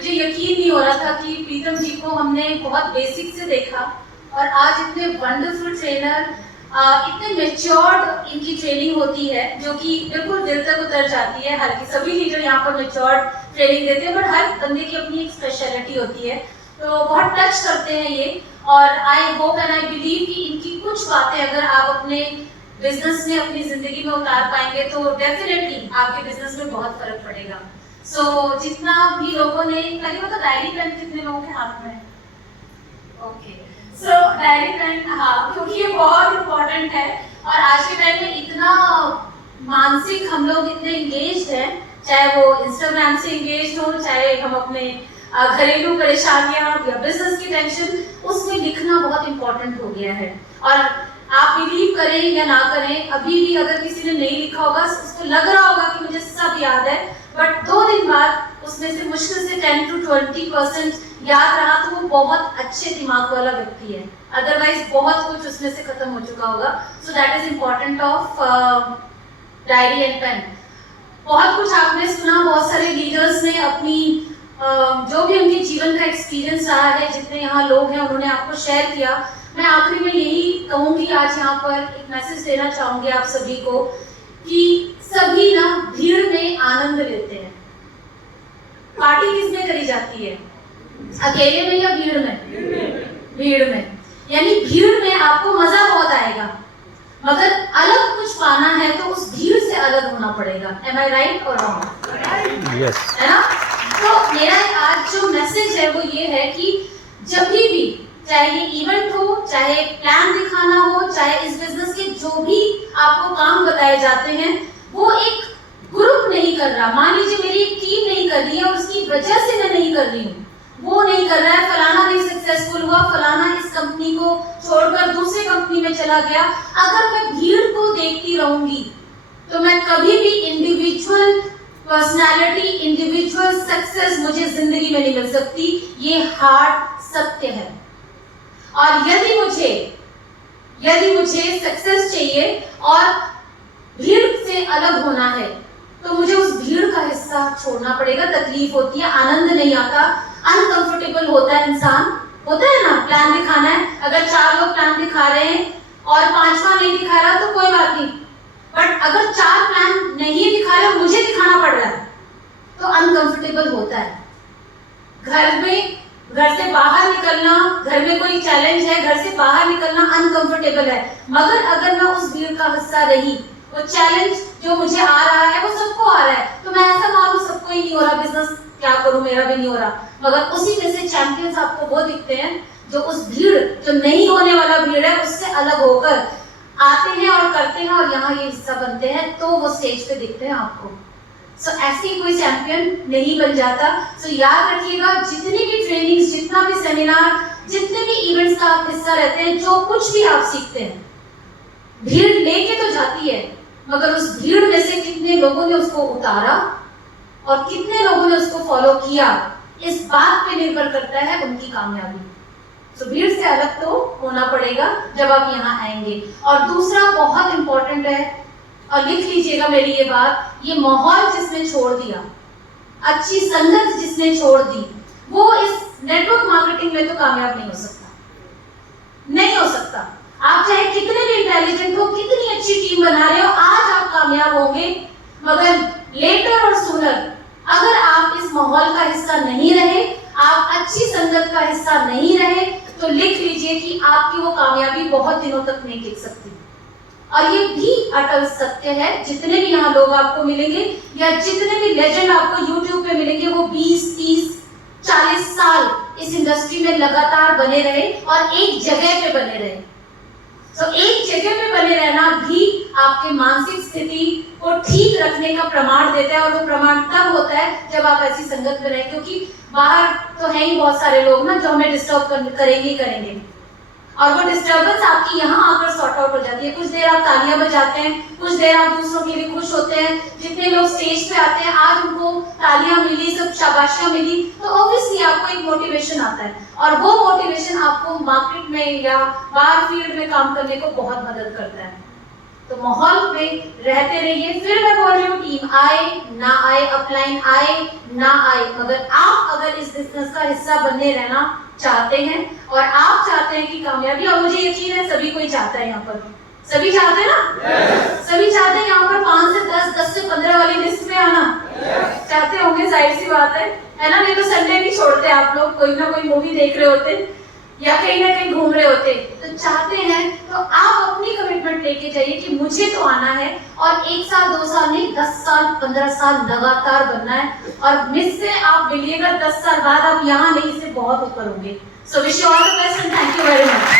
मुझे यकीन नहीं हो रहा था कि प्रीतम जी को हमने बहुत बेसिक से देखा और आज इतने वंडरफुल ट्रेनर, इतने मेच्योर्ड इनकी ट्रेनिंग होती है जो कि बिल्कुल दिल तक उतर जाती है। हालांकि सभी लीडर यहाँ पर मेच्योर्ड ट्रेनिंग देते हैं, बट हर बंदे की अपनी एक स्पेशलिटी होती है, तो बहुत टच करते हैं ये। और I hope and I believe कि इनकी कुछ बातें अगर आप अपने बिजनेस में, अपनी जिंदगी में उतार पाएंगे तो डेफिनेटली आपके बिजनेस में बहुत फर्क पड़ेगा। सो जितना भी लोगों ने पहले मतलब डायरी पेन कितने लोगों के हाथ में है? ओके, सो डायरी पेन, हाँ, क्योंकि ये बहुत इम्पोर्टेंट है और आज के टाइम में इतना मानसिक हम लोग इतने इंगेज्ड हैं, चाहे वो इंस्टाग्राम से इंगेज हो, चाहे हम अपने घरेलू परेशानियां या बिजनेस की टेंशन, उसमें लिखना बहुत इंपॉर्टेंट हो गया है। और आप बिलीव करें या ना करें, अभी भी अगर किसी ने नहीं लिखा होगा, उसको लग रहा होगा कि मुझे सब याद है, बट 2 दिन बाद उसमें से मुश्किल से 10 to 20% याद रहा तो वो बहुत अच्छे दिमाग वाला व्यक्ति है, अदरवाइज बहुत कुछ उसमें से खत्म हो चुका होगा। So that is important of diary and pen. बहुत कुछ आपने सुना, बहुत सारे लीडर्स ने अपनी जो भी उनके जीवन का एक्सपीरियंस रहा है, जितने यहाँ लोग हैं उन्होंने आपको शेयर किया। मैं आखिरी में यही कहूंगी, आज यहाँ पर एक मैसेज देना चाहूंगी आप सभी को कि सभी ना भीड़ में आनंद लेते हैं। पार्टी किसमें करी जाती है? अकेले में या भीड़ में? भीड़ में। यानी भीड़ में आपको मजा बहुत आएगा, मगर अलग कुछ पाना है तो उस भीड़ से अलग होना पड़ेगा। एम आई राइट और रॉन्ग? यस, है ना? तो मेरा आज जो मैसेज है वो ये है कि जब भी, चाहे ये इवेंट हो, चाहे प्लान दिखाना हो, चाहे इस बिजनेस के जो भी आपको काम बताए जाते हैं, वो एक ग्रुप नहीं कर रहा। मान लीजिए मेरी एक टीम नहीं कर रही है और उसकी वजह से मैं नहीं कर रही हूँ, वो नहीं कर रहा है, फलाना नहीं सक्सेसफुल हुआ, फलाना इस कंपनी को छोड़कर दूसरी कंपनी में चला गया। अगर मैं भीड़ को देखती रहूंगी तो मैं कभी भी इंडिविजुअल पर्सनालिटी, इंडिविजुअल सक्सेस मुझे जिंदगी में नहीं मिल सकती। ये हार्ड सत्य है। और यदि मुझे सक्सेस चाहिए और भीड़ से अलग होना है तो मुझे उस भीड़ का हिस्सा छोड़ना पड़ेगा। तकलीफ होती है, आनंद नहीं आता, अनकंफर्टेबल होता है इंसान, होता है ना। प्लान दिखाना है, अगर 4 लोग प्लान दिखा रहे हैं और 5वां नहीं दिखा रहा तो कोई बात नहीं, बट अगर 4 प्लान नहीं दिखा रहे, मुझे दिखाना पड़ रहा है, तो अनकंफर्टेबल होता है। घर से बाहर निकलना, घर में कोई चैलेंज है, घर से बाहर निकलना अनकंफर्टेबल है, मगर अगर मैं उस भीड़ का हिस्सा रही, वो चैलेंज जो मुझे आ रहा है वो सबको आ रहा है, तो मैं ऐसा मानूं सबको ही नहीं हो रहा, बिजनेस क्या करूं, मेरा भी नहीं हो रहा, मगर उसी में से चैंपियंस आपको वो दिखते हैं जो उस भीड़, जो नहीं होने वाला भीड़ है, उससे अलग होकर आते हैं और करते हैं और यहाँ ये हिस्सा बनते हैं, तो वो स्टेज पे दिखते हैं आपको। सो ऐसे ही कोई चैंपियन नहीं बन जाता। सो याद रखिएगा, जितनी भी ट्रेनिंग्स, जितना भी सेमिनार, जितने भी इवेंट्स का आप हिस्सा रहते हैं, जो कुछ भी आप सीखते हैं, भीड़ लेके तो जाती है, मगर उस भीड़ में से कितने लोगों ने उसको उतारा और कितने लोगों ने उसको फॉलो किया, इस बात पे निर्भर करता है उनकी कामयाबी। तो भीड़ से अलग तो होना पड़ेगा जब आप यहाँ आएंगे। और दूसरा बहुत इंपॉर्टेंट है, और लिख लीजिएगा मेरी ये बात, ये माहौल जिसने छोड़ दिया, अच्छी संगत जिसने छोड़ दी, वो इस नेटवर्क मार्केटिंग में तो कामयाब नहीं हो सकता, नहीं हो सकता। आप चाहे कितने भी इंटेलिजेंट हो, कितनी अच्छी टीम बना रहे हो, आज आप कामयाब होंगे, मगर लेटर और सूनर अगर आप इस माहौल का हिस्सा नहीं रहे, आप अच्छी संगत का हिस्सा नहीं रहे, तो लिख लीजिए कि आपकी वो कामयाबी बहुत दिनों तक नहीं टिक सकती। और ये भी अटल सत्य है। जितने भी यहाँ लोग आपको मिलेंगे या जितने भी लेजेंड आपको YouTube पे मिलेंगे, वो 20, 30, 40 साल इस इंडस्ट्री में लगातार बने रहे और एक जगह पे बने रहे। तो एक जगह पे बने रहना भी आपके मानसिक स्थिति को ठीक रखने का प्रमाण देता है, और वो प्रमाण तब होता है जब आप ऐसी संगत में रहें, क्योंकि बाहर तो है ही बहुत सारे लोग ना जो हमें डिस्टर्ब करेंगे, और वो डिस्टर्बेंस आपकी यहाँ आकर सॉर्ट आउट हो जाती है। कुछ देर आप तालियां बजाते हैं, कुछ देर आप दूसरों के लिए खुश होते हैं। जितने लोग स्टेज पे आते हैं, आज उनको तालियां मिली, सब शाबाशियां मिली, तो ऑब्वियसली आपको एक मोटिवेशन आता है, और वो मोटिवेशन आपको मार्केट में या बाहर फील्ड में काम करने को बहुत मदद करता है। तो माहौल में रहते रहिए। फिर मैं बोल रही हूँ, टीम आए ना आए, अपलाइन आए ना आए, मगर आप अगर इस बिजनेस का हिस्सा बनने रहना चाहते हैं और आप चाहते हैं कि कामयाबी, और मुझे यकीन है सभी कोई चाहता है, यहाँ पर सभी चाहते हैं ना? सभी चाहते हैं यहाँ पर 5 से 10, 10 से 15 वाली लिस्ट में आना। चाहते होंगे, जाहिर सी बात है ना? नहीं तो संडे नहीं छोड़ते आप लोग, कोई ना कोई मूवी देख रहे होते या कहीं ना कहीं घूम रहे होते। तो चाहते हैं तो आप अपनी कमिटमेंट लेके जाइए कि मुझे तो आना है, और 1 साल 2 साल नहीं, 10 साल 15 साल लगातार बनना है। और मिस से आप मिलिएगा 10 साल बाद, आप यहाँ नहीं, इससे बहुत ऊपर होंगे। So wish you all the best and thank you very much.